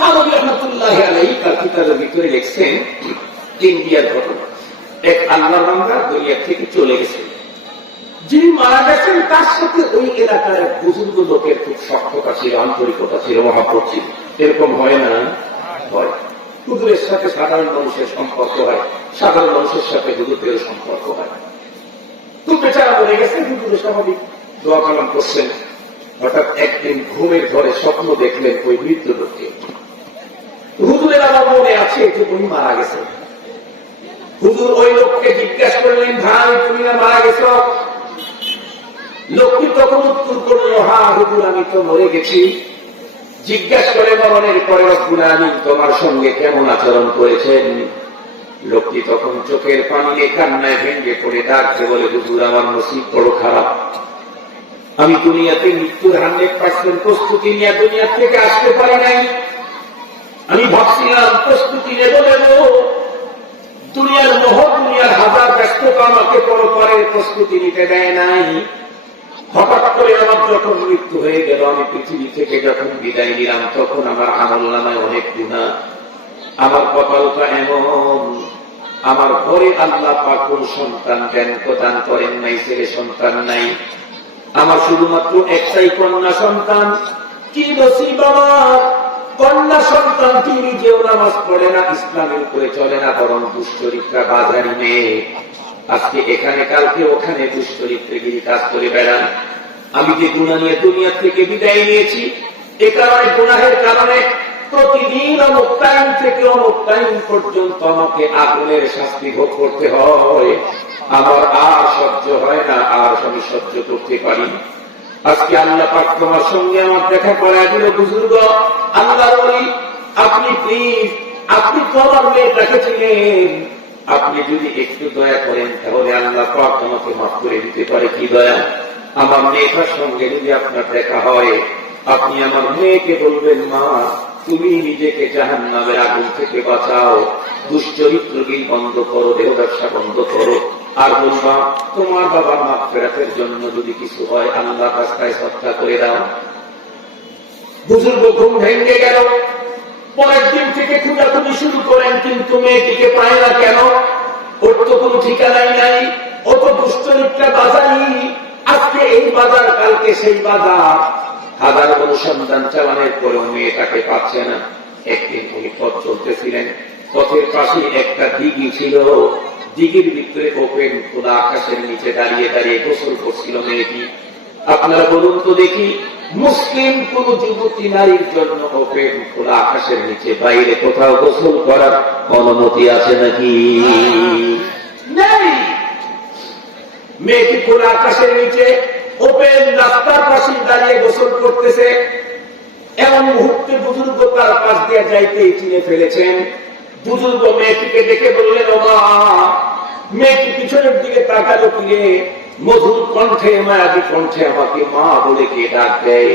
থানভী রাহমাতুল্লাহি আলাইহি তার কিতাবের ভিতরে লিখছেন ইন্ডিয়ার ঘটনা। এক আল্লাহর বান্দা দুনিয়া থেকে চলে গেছে, যিনি মারা গেছেন তার সাথে ওই এলাকার এক বুজুর্গ লোকের খুব সখ্যতা ছিল, আন্তরিকতা ছিল, মহাব্বত ছিল। এরকম হয় না? হয়। হুজুরের সাথে সাধারণ মানুষের সম্পর্ক হয়, সাধারণ মানুষের সাথে হুজুরের সম্পর্ক হয়। তো বেচারা মরে গেছে, হুজুরের স্বাভাবিক দোয়া কালাম করছেন। হঠাৎ একদিন ঘুমের ঘরে স্বপ্ন দেখলেন ওই মৃত্যু লোককে। হুজুরের আমার মনে আছে যে উনি মারা গেছে। হুজুর ওই লোককে জিজ্ঞাসা করলেন, ভাই তুমি না মারা গেছ? লোকটি তখন উত্তর করলো, হ্যাঁ হুজুর আমি তো মরে গেছি। জিজ্ঞাসা করে মরণের পরে রব্বুল আলামিন তোমার সঙ্গে কেমন আচরণ করেছেন? লোকটি তখন চোখের পানি নিয়ে কান্নায় ভেঙে পড়ে ডাকছে, বলে হুজুর আমার নসিব বড় খারাপ। আমি দুনিয়াতে মৃত্যুর 100% প্রস্তুতি নিয়ে দুনিয়া থেকে আসতে পারি নাই। আমি ভাবছিলাম প্রস্তুতি নেব, দুনিয়ার মোহ, দুনিয়ার হাজার ব্যস্ততা আমাকে পরপরের প্রস্তুতি নিতে দেয় নাই। হঠাৎ করে আমার যখন মৃত্যু হয়ে গেল, আমি পৃথিবী থেকে যখন বিদায় নিলাম, তখন আমার আমলনামায় অনেক গুনাহ। আমার কপালটা এমন, আমার ঘরে আল্লাহ পাক কোন সন্তান দান করেন নাই, ছেলে সন্তান নাই। আমার শুধুমাত্র একটাই কন্যা সন্তান। কি নসিব আমার! কন্যা সন্তানটি নিজেও নামাজ পড়ে না, ইসলামের উপরে চলে না, বরং দুশ্চরিত্রা বাজারি মেয়ে। আজকে এখানে কালকে ওখানে দুশ্চরিত্রে গিয়ে কাজ করে বেড়ান। আমি যে গুনাহ নিয়ে দুনিয়া থেকে বিদায় নিয়েছি, এ কারণে গুনাহের কারণে প্রতিদিন অমুক টাইম থেকে অমুক টাইম পর্যন্ত আমাকে আগুনের শাস্তি ভোগ করতে হয়। আমার আর সহ্য হয় না, আর আমি সহ্য করতে পারি। আজকে আল্লাহ পাক তোমার সঙ্গে আমার দেখা করায় দিল। বুজুর্গ আল্লাহ বলি, আপনি প্লিজ, আপনি তো আমার মেয়েটাকে ছিলেন, আপনি যদি একটু দয়া করেন তাহলে আল্লাহ পাক আমাকে মাফ করে দিতে পারে। কি দয়া! আমার মেয়েটার সঙ্গে যদি আপনার দেখা হয়, আপনি আমার মেয়েকে বলবেন, মা তুমি নিজেকে জাহান্নামের আগুন থেকে বাঁচাও, দুশ্চরিত্রকে বন্ধ করো, দেহ ব্যবসা বন্ধ করো। আর বলবা তোমার বাবার মাগফিরাতের জন্য যদি কিছু হয় আল্লাহ রাস্তায় সদকা করে দাও। বুজুর্গ ঘুম ভেঙে গেল। পরের দিন থেকে খুঁটাখুটি শুরু করেন, কিন্তু মেয়েটিকে পায় না কেন? ওর তো কোনো ঠিকানাই নাই, ও তো দুশ্চরিত্রা বাজারি। আজকে এই বাজার, কালকে সেই বাজার। হাজার অনুসন্ধান চালানোর পরেও মেয়েটাকে পাচ্ছে না। একদিন উনি পথ চলতেছিলেন, পথের পাশে একটা দিঘি ছিল। দিঘির ভিতরে ওপেন খোলা আকাশের নিচে দাঁড়িয়ে দাঁড়িয়ে গোসল করছিল মেয়েটি। আপনারা বলুন তো দেখি, মুসলিম কোন যুবতী নারীর জন্য ওপেন খোলা আকাশের নিচে বাইরে কোথাও গোসল করার অনুমতি আছে নাকি? নেই। মেয়েটি খোলা আকাশের নিচে ওপেন রাস্তার পাশে দাঁড়িয়ে গোসল করতেছে। এমন মুহূর্তে বুজুর্গ তার পাশ দিয়ে যাইতেই চিনে ফেলেছেন। বুজুর্গ মেয়েটিকে দেখে বললেন, ও মা। মেয়েটি পিছনের দিকে তাকালো, ফিরে মধুর কণ্ঠে, মায়াবী কণ্ঠে আমাকে মা বলে কে ডাক দেয়।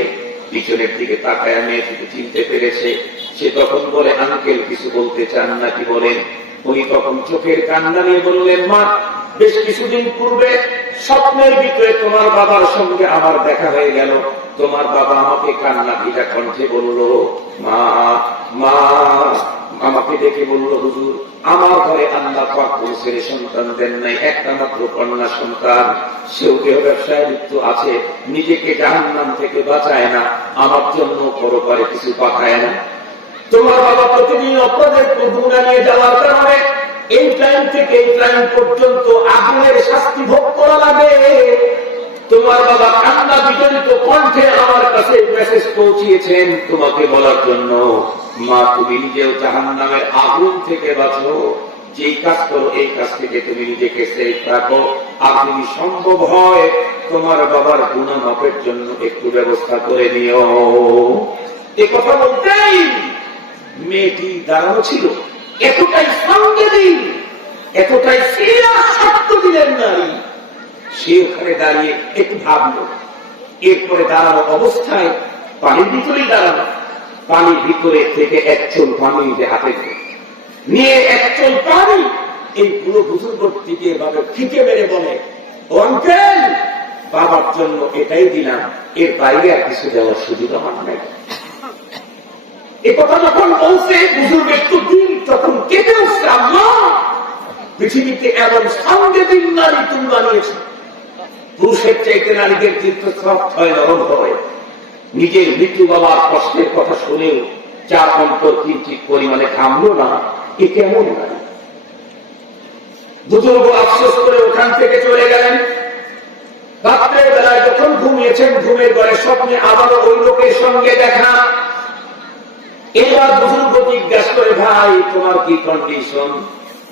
পিছনের দিকে তাকায় মেয়েটিকে চিনতে পেরেছে। সে তখন বলে, আঙ্কেল কিছু বলতে চান নাকি বলেন? উনি তখন চোখের কান্না নিয়ে বললেন, মা বেশ কিছুদিন পূর্বে স্বপ্নের ভিতরে তোমার বাবার সঙ্গে আমার দেখা হয়ে গেল। তোমার বাবা আমাকে কান্না ভিজা কণ্ঠে বলল, মা মা। আমাকে দেখে বলল, হুজুর আমার ঘরে আল্লাহ পাক কোন ছেলে সন্তান দেন নাই, একটা মাত্র কন্যা সন্তান। সেও দেহ ব্যবসায় লিপ্ত আছে, নিজেকে জাহান্নাম থেকে বাঁচায় না, আমার জন্য পরপারে কিছু পাঠায় না। তোমার বাবা প্রতিদিন অপরাধের গুণা নিয়ে যাওয়ার কারণে এই টাইম থেকে এই টাইম পর্যন্ত আগুনের শাস্তি ভোগ করা লাগে। তোমার বাবা কান্না বিজড়িত কণ্ঠে আমার কাছে মেসেজ পৌঁছিয়েছেন তোমাকে বলার জন্য, মা তুমি নিজেও জাহান্নামের আগুন থেকে বাঁচো। যেই কাজ করো এই কাজ থেকে তুমি নিজেকে সেফ রাখো। আর তুমি সম্ভব হয় তোমার বাবার গুনাহ মাপের জন্য একটু ব্যবস্থা করে নিও। এ কথা বলতেই মেয়েটি দাঁড়ানো ছিল। এতটাই সঙ্গে দিন, এতটাই সিরিয়াস শব্দ দিলেন নারী। সে ওখানে দাঁড়িয়ে একটু ভাবলো। এরপরে দাঁড়ানো অবস্থায় পানির ভিতরেই দাঁড়ানো, পানির ভিতরে থেকে এক চোল পানি হাতে নিয়ে এক চোল পানি এই পুরো বুজুর্গর দিকে এভাবে ফিকে মেরে বলে, অঙ্কেল বাবার জন্য এটাই দিলাম, এর বাইরে আর কিছু দেওয়ার সুযোগ আমার নাই। এ কথা যখন বলছে বুজুর্গ একটু দিন তখন কেঁদে উঠছে, আল্লাহ পৃথিবীতে এমন সাংঘাতিক নারী তুমি বানিয়েছে, পুরুষের চাইতে নারীদের তীর্থস্রাব হয়, নরম হয়। নিজের মৃত্যু বাবার কষ্টের কথা শুনেও চার অন্তর কিঞ্চিত পরিমাণে থামলো না, এ কেমন নারী? বুজুর্গ আফসোস করে ওখান থেকে চলে গেলেন। রাত্রের বেলায় যখন ঘুমিয়েছেন, ঘুমের ঘরে স্বপ্নে আবারও ওই লোকের সঙ্গে দেখা। এবার বুজুর্গ জিজ্ঞাসা করে, ভাই তোমার কি কন্ডিশন?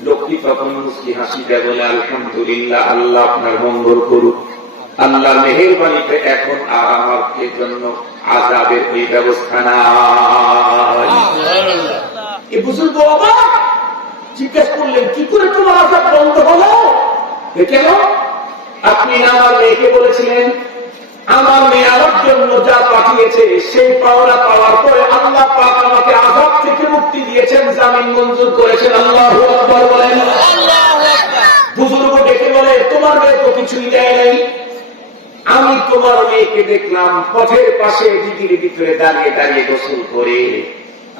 লোকটি তখন মুস্কি হাসি দেয়, বলে আলহামদুলিল্লাহ, আল্লাহ আপনার মঙ্গল করুক। আল্লাহ মেহেরবানিতে এখন আর আমার জন্য আযাবের ওই ব্যবস্থা নাই। এ বুজুর্গ বাবা জিজ্ঞাসা করলেন, কি করে তোমার আযাব বন্ধ হলো? কেন? আপনি না আমার মেয়েকে বলেছিলেন আমার মেয়ে আমার জন্য যা পাঠিয়েছে সেই পাওনা পাওয়ার পরে আল্লাহ পাক আমাকে আযাব থেকে মুক্তি দিয়েছেন, জামিন মঞ্জুর করেছেন। আল্লাহু আকবার বলেন। বুজুর্গ ডেকে বলে, তোমার মেয়ে তো কিছুই দেয় নাই। আমি তোমার মেয়েকে দেখলাম পথের পাশে দিদির ভিতরে দাঁড়িয়ে দাঁড়িয়ে গোসল করে।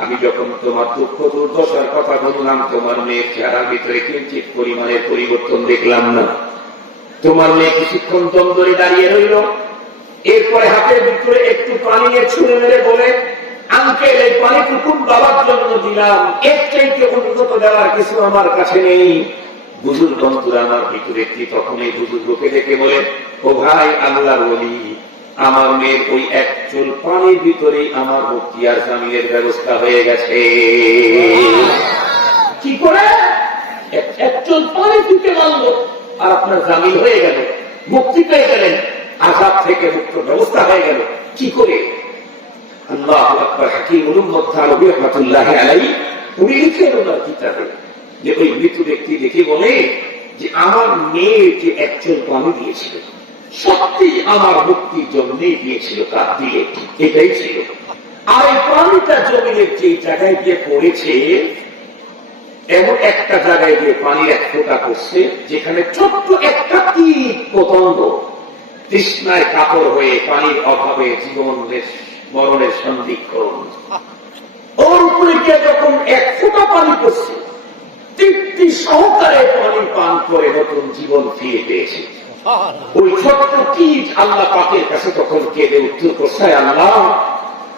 আমি যখন তোমার দুঃখ দুর্দশার কথা বললাম, তোমার মেয়ের চেহারার ভিতরে কিঞ্চিত পরিমাণের পরিবর্তন দেখলাম না। তোমার মেয়ে কিছুক্ষণ দম ধরে দাঁড়িয়ে রইল, এরপরে হাতের ভিতরে একটু পানি নিয়ে ছুঁড়ে মেরে বলে, আঙ্কেল এই পানিটুকুন বাবার জন্য দিলাম, এর চাইতে উন্নত দেওয়ার কিছু আমার কাছে নেই। বুজুর্গ আমার ভিতরে কি তখন এই বুজুর্গকে দেখে বলে, ও ভাই আল্লাহর ওলি, আমার মেয়ের ওই এক চুল পানির ভিতরেই আমার মুক্তি আর জামিনের ব্যবস্থা হয়ে গেছে। কি করে? এক চুল পানি দিতে মানল আর আপনার জামিন হয়ে গেল, মুক্তি পেয়ে গেলেন, আযাব থেকে মুক্ত ব্যবস্থা হয়ে গেল। কি করে? আল্লাহু আকবার। হাকিমুল উম্মাহ থানভী রাহমাতুল্লাহি আলাইহি উনি লিখেন ওনার কিতাবে যে ওই মৃত ব্যক্তি দেখে বলে যে আমার মেয়ে যে এক চুল পানি দিয়েছিল সত্যি আমার মুক্তির জন্যই দিয়েছিল, তার দিয়ে এটাই ছিল। আর এই পানিটা জমিনের যে জায়গায় গিয়ে পড়েছে, এমন একটা জায়গায় গিয়ে পানির এক ফোঁটা করছে যেখানে ছোট্ট একটা কীট পতঙ্গ তৃষ্ণায় কাতর হয়ে পানির অভাবে জীবনের মরণের সন্ধিক্ষণ, ওর উপরে গিয়ে যখন এক ফোঁটা পানি পড়ছে, তৃপ্তি সহকারে পানি পান করে নতুন জীবন ফিরে পেয়েছে। ওই ছোট্ট কীট আল্লাহ পাকের কাছে তখন কেঁদে উত্তর করছে, আল্লাহ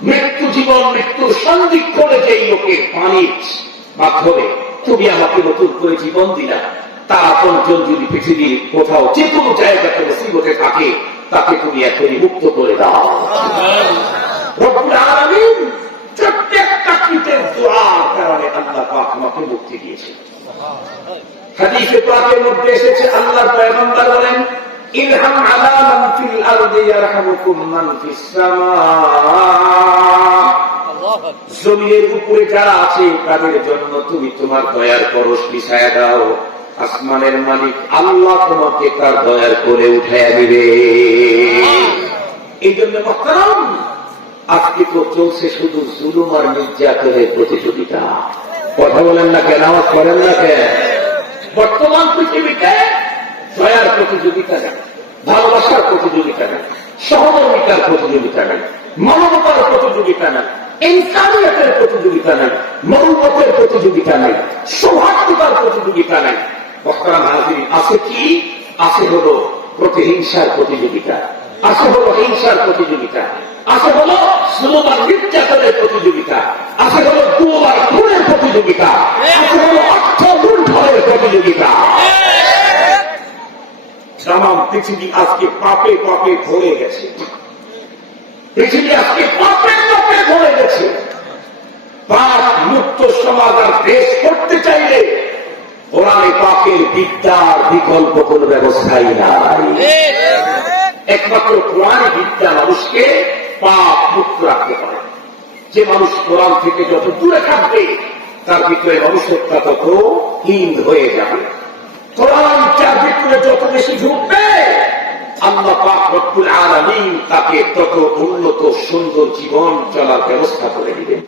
মৃত্যু জীবন মৃত্যুর সন্ধিক্ষণে যেই লোকের পানির মাধ্যমে তুমি আমাকে নতুন করে জীবন দিলা, তার আপনজন যদি পৃথিবীর কোথাও যে কোনো জায়গাতে মুসিবতে থাকে তাকে তুমি এখনই মুক্ত করে দাও। রব্বুল আলামিন প্রত্যেকটা কীটের দোয়ার কারণে আল্লাহ পাক আমাকে মুক্তি দিয়েছে। হাদিসে পাকের মধ্যে এসেছে, আল্লাহর পয়গম্বর বলেন, ইরহাম আলা মান ফিল আরদি ইয়ারহামুকুম মান ফিস সামা। জমিনের উপরে যারা আছে তাদের জন্য তুমি তোমার দয়ার পরশ বিছায়া দাও, আসমানের মালিক আল্লাহ তোমাকে তার দয়ার করে উঠাইয়া দিবে। এই জন্য মুহতারাম, আজকে তো চলছে শুধু জুলুম আর নির্যাতনের প্রতিযোগিতা। কথা বলেন না কেন, আওয়াজ করেন না কেন? বর্তমান পৃথিবীতে দয়ার প্রতিযোগিতা নেই, ভালোবাসার প্রতিযোগিতা নেই, সহমর্মিতার প্রতিযোগিতা নেই, মানবতার প্রতিযোগিতা নেই, ইনসানিয়তের প্রতিযোগিতা নেই, মরুমতের প্রতিযোগিতা নেই, সৌহার্দ্যতার প্রতিযোগিতা নেই। মুহতারাম হাজিরিন, আছে কি? আছে হলো প্রতিহিংসার প্রতিযোগিতা, আছে হলো হিংসার প্রতিযোগিতা, আছে হলো জুলুম আর নির্যাতনের প্রতিযোগিতা, আছে হলো গুম আর খুনের প্রতিযোগিতা, আছে হলো অর্থ লুণ্ঠনের প্রতিযোগিতা। তামাম পৃথিবী আজকে পাপে পাপে ভরে গেছে, পৃথিবী আজকে পাপে পাপে ভরে গেছে। পাপ মুক্ত সমাজ আর দেশ করতে চাইলে কোরআনে পাকের বিদ্যার বিকল্প কোন ব্যবস্থাই নাই। একমাত্র কোরআন বিদ্যা মানুষকে পাপ মুক্ত রাখতে পারে। যে মানুষ কোরআন থেকে যত দূরে থাকবে তার ভিতরে ভবিষ্যৎটা তত হীন হয়ে যাবে। কোরআন যার ভিতরে যত বেশি ঢুকবে আল্লাহ পাক রব্বুল আলামিন তাকে তত উন্নত সুন্দর জীবন চলার ব্যবস্থা করে দিবেন।